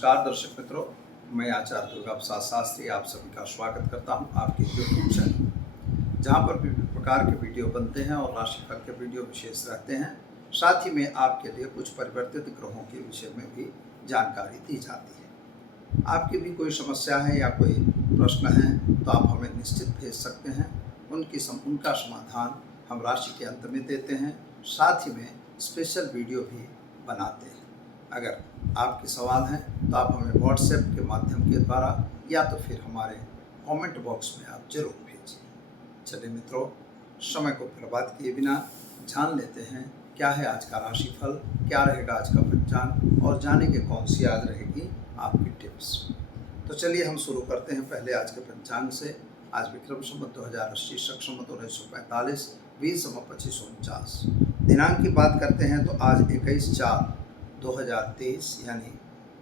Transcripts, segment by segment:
नमस्कार दर्शक मित्रों, मैं आचार्य दुर्गा प्रसाद शास्त्री आप सभी का स्वागत करता हूं आपके यूट्यूब चैनल, जहां पर विभिन्न प्रकार के वीडियो बनते हैं और राशिफल के वीडियो विशेष रहते हैं। साथ ही में आपके लिए कुछ परिवर्तित ग्रहों के विषय में भी जानकारी दी जाती है। आपकी भी कोई समस्या है या कोई प्रश्न है तो आप हमें निश्चित भेज सकते हैं। उनका समाधान हम राशि के अंत में देते हैं। साथ ही में स्पेशल वीडियो भी बनाते हैं। अगर आपके सवाल हैं तो आप हमें व्हाट्सएप के माध्यम के द्वारा या तो फिर हमारे कमेंट बॉक्स में आप जरूर भेजिए। चलिए मित्रों, समय को बर्बाद किए बिना जान लेते हैं क्या है आज का राशिफल, क्या रहेगा आज का पंचांग और जानेंगे कौन सी आज रहेगी आपकी टिप्स। तो चलिए हम शुरू करते हैं पहले आज के पंचांग से। आज विक्रम संवत 2080, शक संवत 1945, 20/2549। दिनांक की बात करते हैं तो आज 21/4/2023 यानी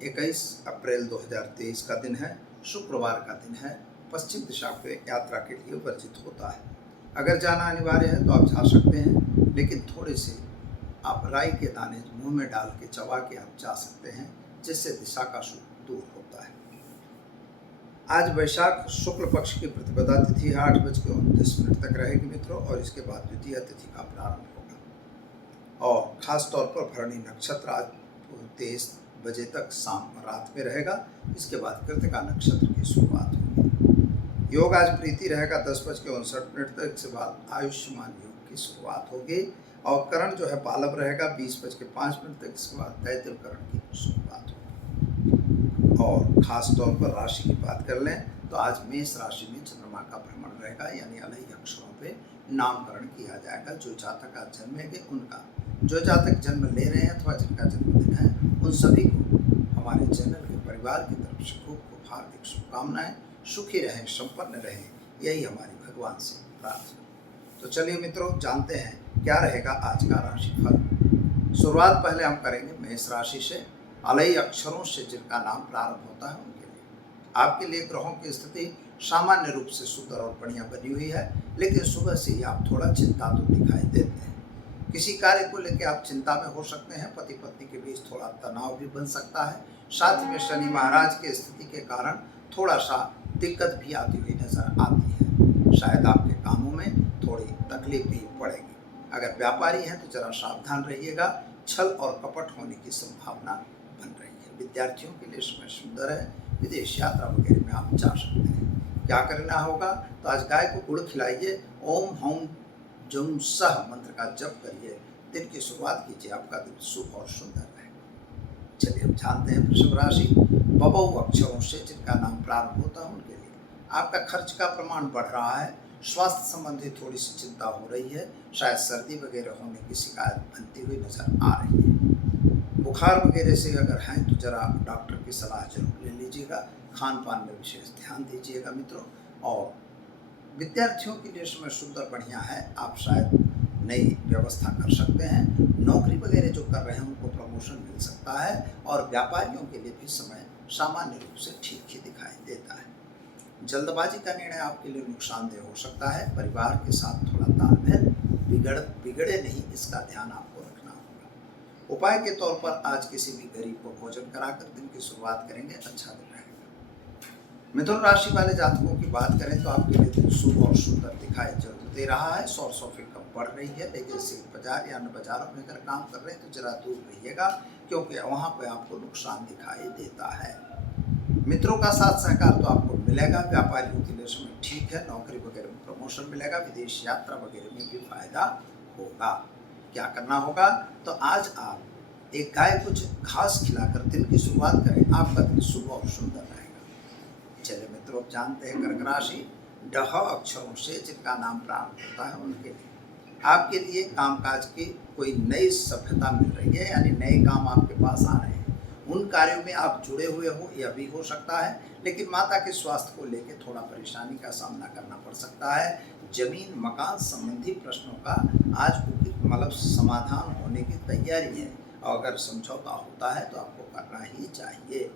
21 अप्रैल 2023 का दिन है। शुक्रवार का दिन है। पश्चिम दिशा पे यात्रा के लिए वर्जित होता है। अगर जाना अनिवार्य है तो आप जा सकते हैं, लेकिन थोड़े से आप राई के दाने मुंह में डाल के चबा के आप जा सकते हैं, जिससे दिशा का सुख दूर होता है। आज वैशाख शुक्ल पक्ष की प्रतिपदा तिथि है, 8:29 तक रहेगी मित्रों, और इसके बाद द्वितीय तिथि का प्रारंभ होगा। और खास तौर पर भरणी नक्षत्र आज 23 बजे तक शाम रात में रहेगा। इसके बाद कृतिका नक्षत्र की शुरुआत होगी। योग आज प्रीति रहेगा 10:59 तक। इसके बाद आयुष्मान योग की शुरुआत होगी। और करण जो है बालव रहेगा 20:05 तक। इसके बाद दैत्य करण की शुरुआत होगी। और खास तौर पर राशि की बात कर लें तो आज मेष राशि में चंद्रमा का भ्रमण रहेगा, यानी अलग अक्षरों पे नामकरण किया जाएगा। जो जातक आज जन्मेंगे उनका, जो जातक जन्म ले रहे हैं अथवा जिनका जन्मदिन है, उन सभी को हमारे चैनल के परिवार की तरफ से खूब खूब हार्दिक शुभकामनाएं। सुखी रहें, संपन्न रहें, यही हमारी भगवान से प्रार्थना। तो चलिए मित्रों, जानते हैं क्या रहेगा आज का राशिफल। शुरुआत पहले हम करेंगे मेष राशि से। अलई अक्षरों से जिनका नाम प्रारंभ होता है उनके लिए आपके लिए ग्रहों की स्थिति सामान्य रूप से सुंदर और बढ़िया बनी हुई है, लेकिन सुबह से ही आप थोड़ा चिंता तो दिखाई देते हैं। किसी कार्य को लेकर आप चिंता में हो सकते हैं। पति पत्नी के बीच थोड़ा तनाव भी बन सकता है। साथ में शनि महाराज की स्थिति के कारण थोड़ा सा दिक्कत भी आती हुई नजर आती है। शायद आपके कामों में थोड़ी तकलीफ भी पड़ेगी। अगर व्यापारी हैं तो जरा सावधान रहिएगा। छल और कपट होने की संभावना बन रही है। विद्यार्थियों के लिए समय सुंदर है। विदेश यात्रा वगैरह में आप जा सकते हैं। क्या करना होगा तो आज गाय को गुड़ खिलाइए। ओम हौम जुम सह मंत्र का जप करिए। दिन की शुरुआत कीजिए। आपका दिन शुभ और सुंदर रहेगा। चलिए हम जानते हैं वृषभ राशि। बबौ अक्षरों से जिनका नाम प्रारंभ होता है उनके लिए आपका खर्च का प्रमाण बढ़ रहा है। स्वास्थ्य संबंधी थोड़ी सी चिंता हो रही है। शायद सर्दी वगैरह होने की शिकायत बनती हुई नजर आ रही है। बुखार वगैरह से अगर हैं तो जरा डॉक्टर की सलाह जरूर ले लीजिएगा। खान पान में विशेष ध्यान दीजिएगा मित्रों। और विद्यार्थियों के लिए समय सुंदर बढ़िया है। आप शायद नई व्यवस्था कर सकते हैं। नौकरी वगैरह जो कर रहे हैं उनको प्रमोशन मिल सकता है। और व्यापारियों के लिए भी समय सामान्य रूप से ठीक ही दिखाई देता है। जल्दबाजी का निर्णय आपके लिए नुकसानदेह हो सकता है। परिवार के साथ थोड़ा तालमेल बिगड़े नहीं, इसका ध्यान आपको रखना होगा। उपाय के तौर पर आज किसी भी गरीब को भोजन कराकर दिन की शुरुआत करेंगे, अच्छा दिन रहेगा। मिथुन राशि वाले जातकों की बात करें तो आपके लिए दिन शुभ और सुंदर दिखाई जरूर दे रहा है। सोर्स ऑफ इनकम बढ़ रही है, लेकिन शेयर बाजार या अन्य बाजारों में अगर काम कर रहे हैं तो जरा दूर रहिएगा, क्योंकि वहां पर आपको नुकसान दिखाई देता है। मित्रों का साथ सहकार तो आपको मिलेगा। व्यापारियों के लिए समय ठीक है। नौकरी वगैरह में प्रमोशन मिलेगा। विदेश यात्रा वगैरह में भी फायदा होगा। क्या करना होगा तो आज आप एक गाय कुछ घास खिलाकर दिन की शुरुआत करें। आपका दिन शुभ और सुंदर रहेगा। चलिए मित्रों, जानते हैं कर्क राशि। डह अक्षरों से जिनका नाम प्रारंभ होता है उनके लिए आपके लिए कामकाज की कोई नई सभ्यता मिल रही है, यानी नए काम आपके पास आ रहे हैं। उन कार्यों में आप जुड़े हुए हो, यह भी हो सकता है। लेकिन माता के स्वास्थ्य को लेकर थोड़ा परेशानी का सामना करना पड़ सकता है। जमीन मकान संबंधी प्रश्नों का आज मतलब समाधान होने की तैयारी है। और अगर समझौता होता है तो आपको करना ही चाहिए।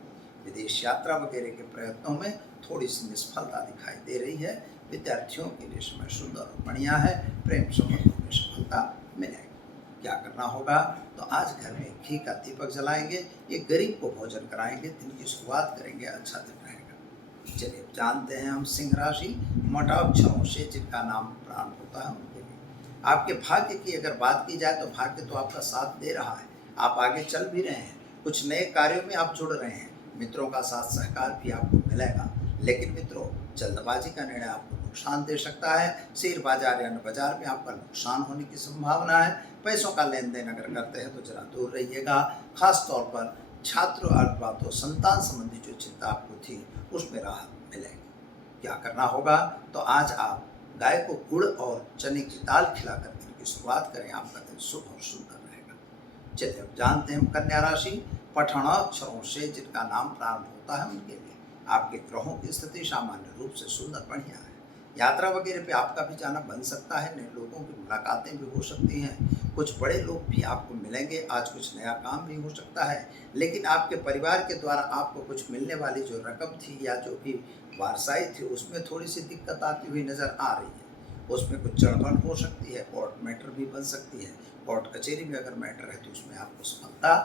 विदेश यात्रा वगैरह के प्रयत्नों में थोड़ी सी निष्फलता दिखाई दे रही है। विद्यार्थियों के लिए समय सुंदर और बढ़िया है। प्रेम संबंधों में सफलता मिलेगी। क्या करना होगा, तो आज घर में घी का दीपक जलाएंगे, एक गरीब को भोजन कराएंगे, दिन की शुरुआत करेंगे, अच्छा दिन रहेगा। चलिए जानते हैं हम सिंह राशि मोटा अक्षरों से जिनका नाम प्रारंभ होता है उनके लिए आपके भाग्य की अगर बात की जाए तो भाग्य तो आपका साथ दे रहा है, आप आगे चल भी रहे हैं, कुछ नए कार्यों में आप जुड़ रहे हैं, मित्रों का साथ सहकार भी आपको मिलेगा। लेकिन मित्रों, जल्दबाजी का निर्णय आपको नुकसान दे सकता है, शेयर बाजार या अन्य बाजार में आपका नुकसान होने की संभावना है। पैसों का लेन देन अगर करते हैं तो जरा दूर रहिएगा, खास तौर पर छात्र अथवा तो संतान संबंधी जो चिंता आपको थी उसमें राहत मिलेगी। क्या करना होगा, तो आज आप गाय को गुड़ और चने की दाल खिलाकर दिन की शुरुआत करें, आपका दिन शुभ और सुंदर रहेगा। चलिए अब जानते हैं कन्या राशि पठणाक्षरों से जिनका नाम प्रारंभ होता है उनके लिए आपके ग्रहों की स्थिति सामान्य रूप से सुंदर बढ़िया है। यात्रा वगैरह पे आपका भी जाना बन सकता है, नए लोगों की मुलाकातें भी हो सकती हैं, कुछ बड़े लोग भी आपको मिलेंगे, आज कुछ नया काम भी हो सकता है। लेकिन आपके परिवार के द्वारा आपको कुछ मिलने वाली जो रकम थी या जो भी वारसाई थी उसमें थोड़ी सी दिक्कत आती हुई नज़र आ रही है, उसमें कुछ चढ़बन हो सकती है, कोर्ट मैटर भी बन सकती है, कोर्ट कचहरी में अगर मैटर है तो उसमें आपको सफलता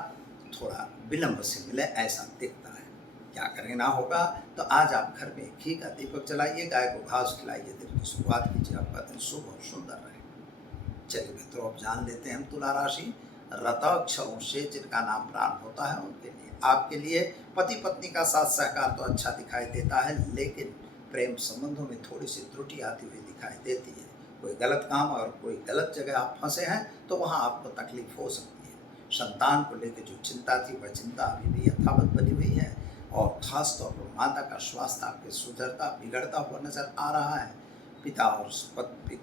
थोड़ा विलंब से मिले ऐसा दिखता है। क्या करना होगा, तो आज आप घर में घी का दीपक जलाइए, गाय को घास खिलाइए, दिन की शुरुआत कीजिए, आपका दिन शुभ और सुंदर रहेगा। चलिए मित्रों, अब जान लेते हैं हम तुला राशि रताक्षरों से जिनका नाम प्रारंभ होता है उनके लिए आपके लिए पति पत्नी का साथ सहकार तो अच्छा दिखाई देता है, लेकिन प्रेम संबंधों में थोड़ी सी त्रुटि आती हुई दिखाई देती है। कोई गलत काम और कोई गलत जगह आप फंसे हैं तो वहाँ आपको तकलीफ हो सकती है। संतान को लेकर जो चिंता थी वह चिंता अभी भी यथावत बनी हुई है, और खास तौर पर माता का स्वास्थ्य आपके सुधरता बिगड़ता हुआ नजर आ रहा है। पिता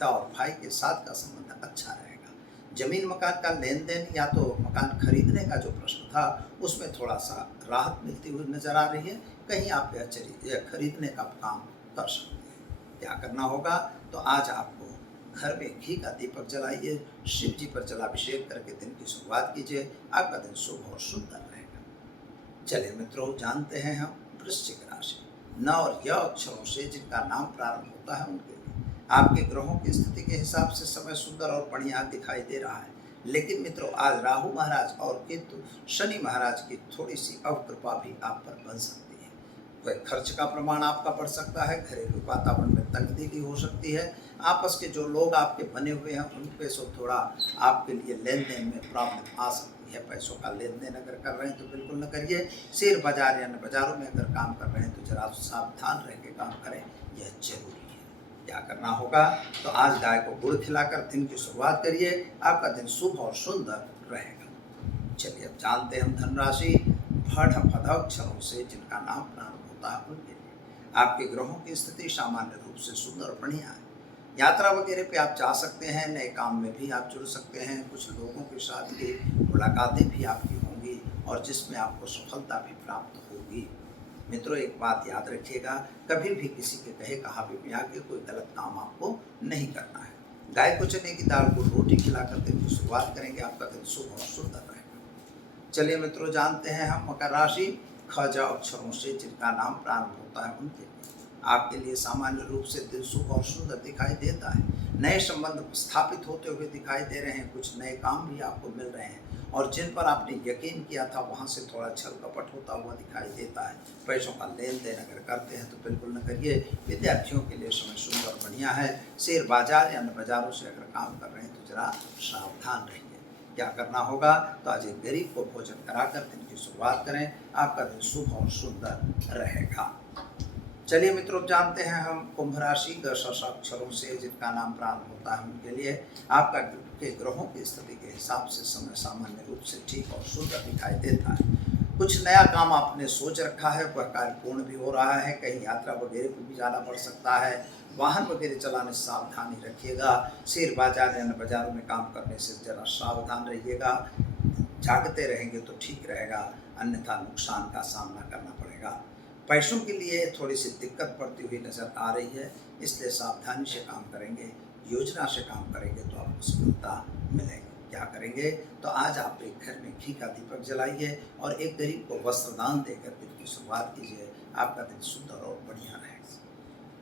और भाई के साथ का संबंध अच्छा रहेगा। जमीन मकान का लेन देन या तो मकान खरीदने का जो प्रश्न था उसमें थोड़ा सा राहत मिलती हुई नजर आ रही है, कहीं आप यह खरीदने का काम कर सकते हैं। क्या करना होगा, तो आज आपको घर में घी का दीपक जलाइए, शिव जी पर जलाभिषेक करके दिन की शुरुआत कीजिए, आपका दिन शुभ और सुंदर रहेगा। चलिए मित्रों, जानते हैं हम वृश्चिक राशि न और य अक्षरों से जिनका नाम प्रारंभ होता है उनके लिए आपके ग्रहों की स्थिति के हिसाब से समय सुंदर और बढ़िया दिखाई दे रहा है। लेकिन मित्रों, आज राहु महाराज और केतु शनि महाराज की थोड़ी सी अवकृपा भी आप पर बन सकती है। वह खर्च का प्रमाण आपका बढ़ सकता है, घरेलू वातावरण में तंगदीली हो सकती है, आपस के जो लोग आपके बने हुए हैं उनपे से थोड़ा आपके लिए लेन देन में प्रॉब्लम आ सकती है। पैसों का लेन देन अगर कर रहे हैं तो बिल्कुल न करिए, शेयर बाजार या बाजारों में अगर काम कर रहे हैं तो जरा सावधान रह के काम करें, यह जरूरी है। क्या करना होगा, तो आज गाय को गुड़ खिलाकर दिन की शुरुआत करिए, आपका दिन शुभ और सुंदर रहेगा। चलिए अब जानते हैं हम धनराशि भड़ अक्षरों से जिनका नाम प्रारंभ होता है उनके लिए आपके ग्रहों की स्थिति सामान्य रूप से सुंदर और बढ़िया है। यात्रा वगैरह पे आप जा सकते हैं, नए काम में भी आप जुड़ सकते हैं, कुछ लोगों के साथ की मुलाकातें भी आपकी होंगी और जिसमें आपको सफलता भी प्राप्त होगी। मित्रों, एक बात याद रखिएगा, कभी भी किसी के कहे कहावे में आके कोई गलत काम आपको नहीं करना है। गाय को चने की दाल को रोटी खिलाकर दिन की शुरुआत करेंगे, आपका दिन शुभ और सुंदर रहेगा। चलिए मित्रों, जानते हैं हम मकर राशि ख ज अक्षरों से जिनका नाम प्रारंभ होता है उनके लिए आपके लिए सामान्य रूप से दिन शुभ और सुंदर दिखाई देता है। नए संबंध स्थापित होते हुए दिखाई दे रहे हैं, कुछ नए काम भी आपको मिल रहे हैं और जिन पर आपने यकीन किया था वहां से थोड़ा छल कपट होता हुआ दिखाई देता है। पैसों का लेन देन अगर करते हैं तो बिल्कुल न करिए। विद्यार्थियों के लिए समय सुंदर और बढ़िया है। शेयर बाजार या अन्य बाजारों से अगर काम कर रहे हैं तो जरा सावधान रहिए। क्या करना होगा, तो आज एक गरीब को भोजन कराकर दिन की शुरुआत करें, आपका दिन शुभ और सुंदर रहेगा। चलिए मित्रों, जानते हैं हम कुंभ राशि अक्षरों से जिनका नाम प्रारंभ होता है उनके लिए आपका के ग्रहों की स्थिति के हिसाब से समय सामान्य रूप से ठीक और सुंदर दिखाई देता है। कुछ नया काम आपने सोच रखा है, वह कार्य पूर्ण भी हो रहा है। कहीं यात्रा वगैरह पर भी जाना पड़ सकता है, वाहन वगैरह चलाने से सावधानी रखिएगा। शेयर बाजार या बाजारों में काम करने से जरा सावधान रहिएगा। जागते रहेंगे तो ठीक रहेगा, अन्यथा नुकसान का सामना करना पड़ेगा। पैसों के लिए थोड़ी सी दिक्कत पड़ती हुई नज़र आ रही है, इसलिए सावधानी से काम करेंगे, योजना से काम करेंगे तो आपको सफलता मिलेगी। क्या करेंगे, तो आज आप एक घर में घी का दीपक जलाइए और एक गरीब को वस्त्र दान देकर दिन की शुरुआत कीजिए, आपका दिन सुंदर और बढ़िया रहेगा।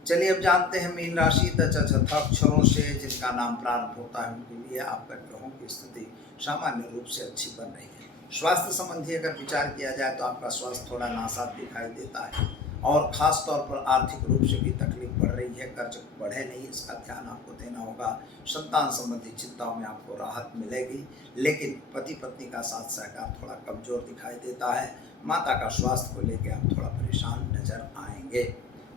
चलिए अब जानते हैं मीन राशि तथा अक्षरों से जिनका नाम प्रारंभ होता है उनके लिए आपका ग्रहों की स्थिति सामान्य रूप से अच्छी बन रही है। स्वास्थ्य संबंधी अगर विचार किया जाए तो आपका स्वास्थ्य थोड़ा नासाज दिखाई देता है और ख़ास तौर पर आर्थिक रूप से भी तकलीफ बढ़ रही है। कर्ज बढ़े नहीं, इसका ध्यान आपको देना होगा। संतान संबंधी चिंताओं में आपको राहत मिलेगी, लेकिन पति पत्नी का साथ सहकार थोड़ा कमज़ोर दिखाई देता है। माता का स्वास्थ्य को लेकर आप थोड़ा परेशान नजर आएंगे।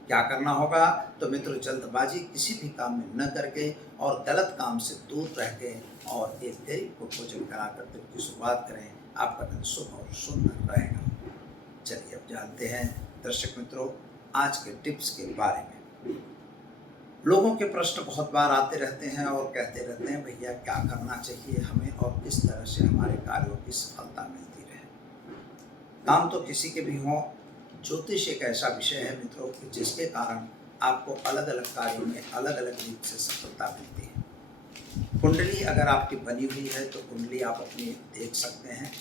क्या करना होगा तो मित्रों, जल्दबाजी किसी भी काम में न करके और गलत काम से दूर रह के और एक गरीब को भोजन कराकर दिन की शुरुआत करें। आपका दिन शुभ और सुंदर रहेगा। चलिए अब जानते हैं दर्शक मित्रों आज के टिप्स के बारे में। लोगों के प्रश्न बहुत बार आते रहते हैं और कहते रहते हैं भैया क्या करना चाहिए हमें और किस तरह से हमारे कार्यों की सफलता मिलती रहे। काम तो किसी के भी हों, ज्योतिष एक ऐसा विषय है मित्रों कि जिसके कारण आपको अलग अलग कार्यों में अलग अलग रीत से सफलता मिलती है। कुंडली अगर आपकी बनी हुई है तो कुंडली आप अपनी देख सकते हैं।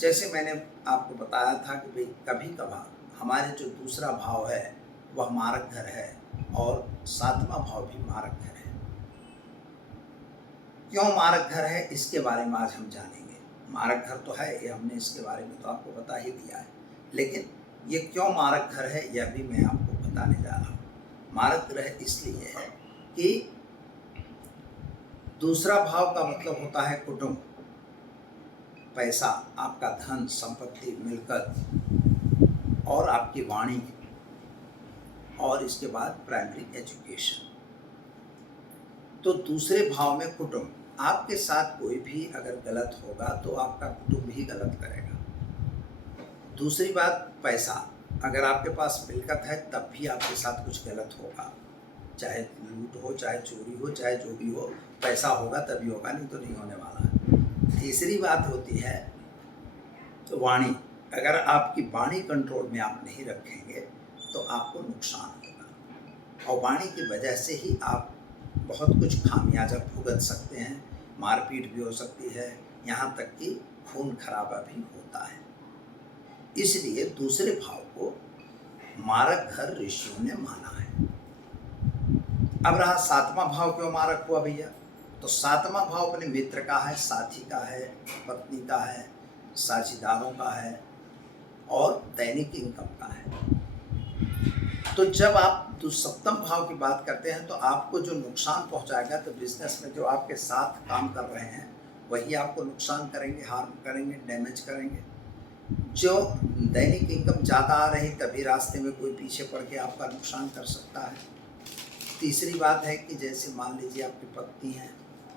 जैसे मैंने आपको बताया था कि भाई कभी कभार हमारे जो दूसरा भाव है वह मारक घर है और सातवां भाव भी मारक घर है। क्यों मारक घर है इसके बारे में आज हम जानेंगे। मारक घर तो है, ये हमने इसके बारे में तो आपको बता ही दिया है, लेकिन ये क्यों मारक घर है यह भी मैं आपको बताने जा रहा हूँ। मारक ग्रह इसलिए है कि दूसरा भाव का मतलब होता है कुटुंब, पैसा, आपका धन संपत्ति मिलकत और आपकी वाणी, और इसके बाद प्राइमरी एजुकेशन। तो दूसरे भाव में कुटुंब, आपके साथ कोई भी अगर गलत होगा तो आपका कुटुंब ही गलत करेगा। दूसरी बात पैसा, अगर आपके पास मिलकत है तब भी आपके साथ कुछ गलत होगा, चाहे लूट हो, चाहे चोरी हो, चाहे जो भी हो, पैसा होगा तभी होगा, नहीं तो नहीं होने वाला। तीसरी बात होती है तो वाणी, अगर आपकी वाणी कंट्रोल में आप नहीं रखेंगे तो आपको नुकसान होगा और वाणी की वजह से ही आप बहुत कुछ खामियाजा भुगत सकते हैं। मारपीट भी हो सकती है, यहाँ तक कि खून खराबा भी होता है। इसलिए दूसरे भाव को मारक घर ऋषियों ने माना है। अब रहा सातवां भाव क्यों मारक हुआ भैया, तो सातवां भाव अपने मित्र का है, साथी का है, पत्नी का है, साझेदारों का है और दैनिक इनकम का है। तो जब आप सप्तम भाव की बात करते हैं तो आपको जो नुकसान पहुंचाएगा, तो बिजनेस में जो आपके साथ काम कर रहे हैं वही आपको नुकसान करेंगे, हार्म करेंगे, डैमेज करेंगे। जो दैनिक इनकम ज़्यादा आ रही तभी रास्ते में कोई पीछे पड़ के आपका नुकसान कर सकता है। तीसरी बात है कि जैसे मान लीजिए आपकी पत्नी है,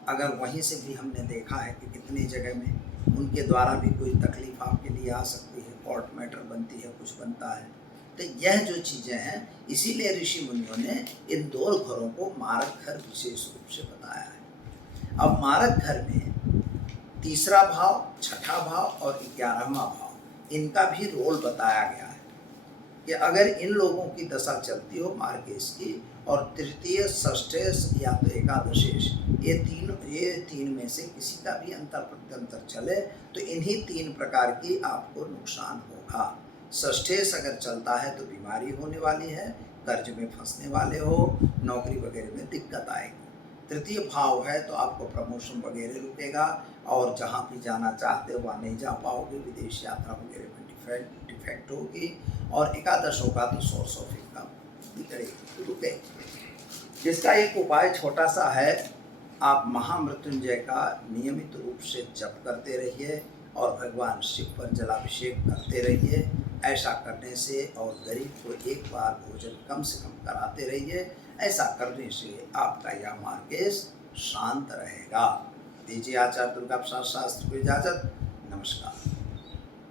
अगर वहीं से भी हमने देखा है कि कितनी जगह में उनके द्वारा भी कोई तकलीफ आपके लिए आ सकती है, कोर्ट मैटर बनती है, कुछ बनता है। तो यह जो चीज़ें हैं, इसीलिए ऋषि मुनियों ने इन दो घरों को मारक घर विशेष रूप से बताया है। अब मारक घर में तीसरा भाव, छठा भाव और 11वां भाव, इनका भी रोल बताया गया है कि अगर इन लोगों की दशा चलती हो मार्गेश की और तृतीय, षष्ठेश या तो एकादशेश, ये तीन में से किसी का भी अंतर प्रत्यंतर चले तो इन्हीं तीन प्रकार की आपको नुकसान होगा। षष्ठेश अगर चलता है तो बीमारी होने वाली है, कर्ज में फंसने वाले हो, नौकरी वगैरह में दिक्कत आएगी। तृतीय भाव है तो आपको प्रमोशन वगैरह रुकेगा और जहाँ भी जाना चाहते हो वहाँ नहीं जा पाओगे, विदेश यात्रा वगैरह में डिफेक्ट होगी। और एकादश होगा तो सोर्स ऑफ इनकम रुकेगी। जिसका एक उपाय छोटा सा है, आप महामृत्युंजय का नियमित रूप से जप करते रहिए और भगवान शिव पर जलाभिषेक करते रहिए। ऐसा करने से और गरीब को एक बार भोजन कम से कम कराते रहिए। ऐसा करने से आपका यह मार्गेश शांत रहेगा। दीजिए आचार्य दुर्गा प्रसाद शास्त्री को इजाजत। नमस्कार।